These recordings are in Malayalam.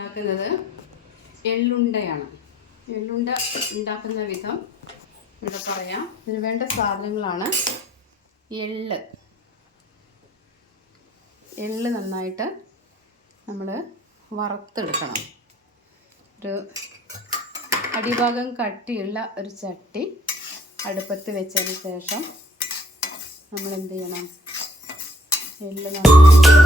ഉണ്ടാക്കുന്നത് എള്ളുണ്ടയാണ്. എള്ളുണ്ട ഉണ്ടാക്കുന്ന വിധം ഇവിടെ പറയാം. ഇതിന് വേണ്ട സാധനങ്ങളാണ് എള്ള് നന്നായിട്ട് നമ്മൾ വറുത്തെടുക്കണം. ഒരു അടിഭാഗം കട്ടിയുള്ള ഒരു ചട്ടി അടുപ്പത്ത് വെച്ചതിന് ശേഷം നമ്മൾ എന്ത് ചെയ്യണം, എള്ള് നന്നായിട്ട്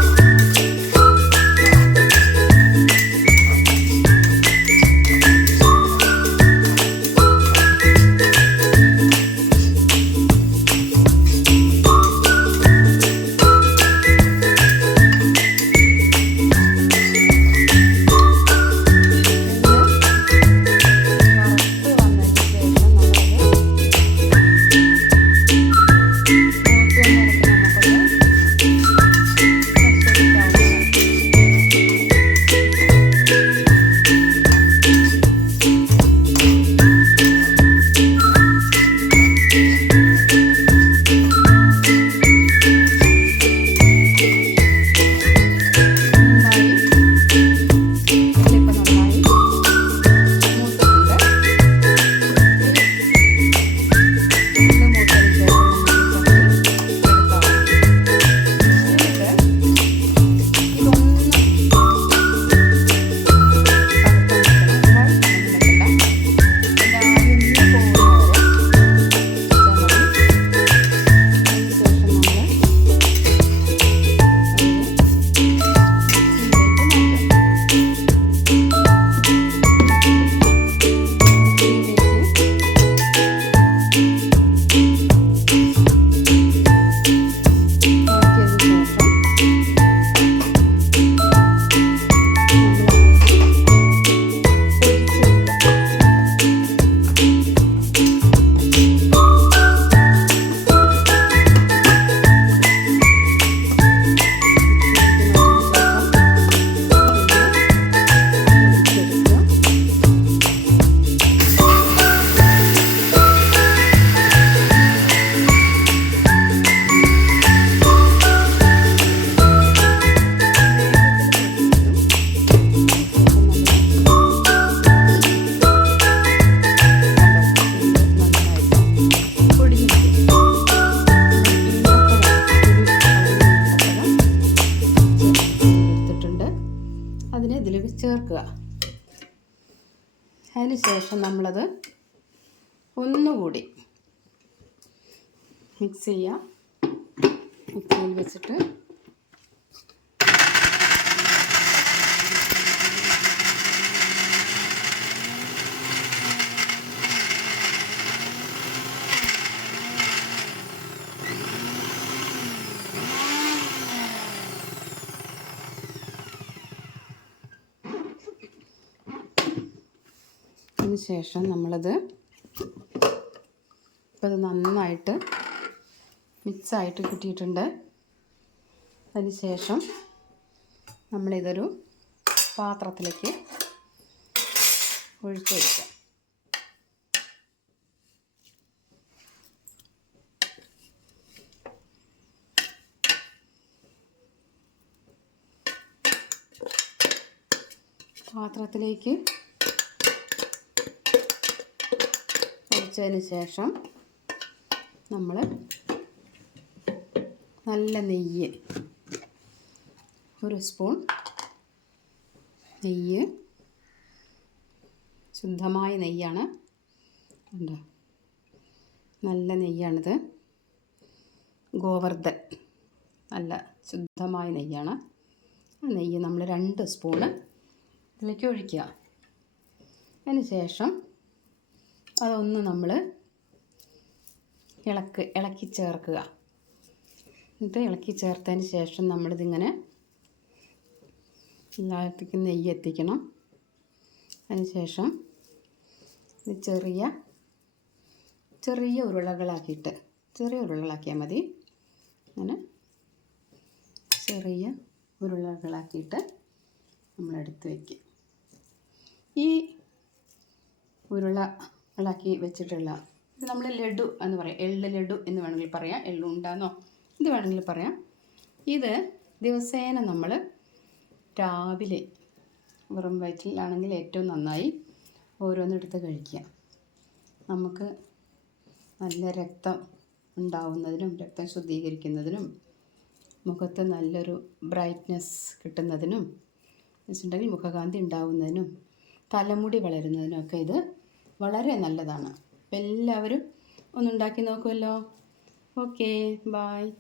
ഇതിലേക്ക് ചേർക്കുക. അതിന് ശേഷം നമ്മളത് ഒന്നുകൂടി മിക്സ് ചെയ്യുക. മിക്സിയിൽ വെച്ചിട്ട് ശേഷം നമ്മളത് ഇപ്പോൾ ഇത് നന്നായിട്ട് മിക്സായിട്ട് കിട്ടിയിട്ടുണ്ട്. അതിന് ശേഷം നമ്മളിതൊരു പാത്രത്തിലേക്ക് ഒഴിച്ചു വയ്ക്കാം. പാത്രത്തിലേക്ക് ഒഴിച്ചതിന് ശേഷം നമ്മൾ നല്ല നെയ്യ്, ഒരു സ്പൂൺ നെയ്യ്, ശുദ്ധമായ നെയ്യാണ്, ഉണ്ടോ, നല്ല നെയ്യാണിത്. ഗോവർദ്ധൻ നല്ല ശുദ്ധമായ നെയ്യാണ്. ആ നെയ്യ് നമ്മൾ 2 സ്പൂണ് ഇതിലേക്ക് ഒഴിക്കുക. അതിന് ശേഷം അതൊന്ന് നമ്മൾ ഇളക്കി ചേർക്കുക. ഇത് ഇളക്കി ചേർത്തതിന് ശേഷം നമ്മളിതിങ്ങനെ എല്ലാത്തേക്കും നെയ്യ് എത്തിക്കണം. അതിന് ശേഷം ഇത് ചെറിയ ഉരുളകളാക്കിയാൽ മതി. അങ്ങനെ ചെറിയ ഉരുളകളാക്കിയിട്ട് നമ്മളെടുത്ത് വയ്ക്കും. ഈ ഉരുളകളാക്കി വെച്ചിട്ടുള്ള ഇത് നമ്മൾ ലഡു എന്ന് പറയാം. എള്ള് ലഡു എന്ന് വേണമെങ്കിൽ പറയാം, എള്ളുണ്ടാന്നോ ഇത് വേണമെങ്കിൽ പറയാം. ഇത് ദിവസേന നമ്മൾ രാവിലെ വെറും വയറ്റിലാണെങ്കിൽ ഏറ്റവും നന്നായി ഓരോന്നെടുത്ത് കഴിക്കുക. നമുക്ക് നല്ല രക്തം ഉണ്ടാവുന്നതിനും രക്തം ശുദ്ധീകരിക്കുന്നതിനും മുഖത്ത് നല്ലൊരു ബ്രൈറ്റ്നെസ് കിട്ടുന്നതിനും വെച്ചിട്ടുണ്ടെങ്കിൽ മുഖകാന്തി ഉണ്ടാവുന്നതിനും തലമുടി വളരുന്നതിനൊക്കെ ഇത് വളരെ നല്ലതാണ്. അപ്പോൾ എല്ലാവരും ഒന്നുണ്ടാക്കി നോക്കുമല്ലോ. Okay, by.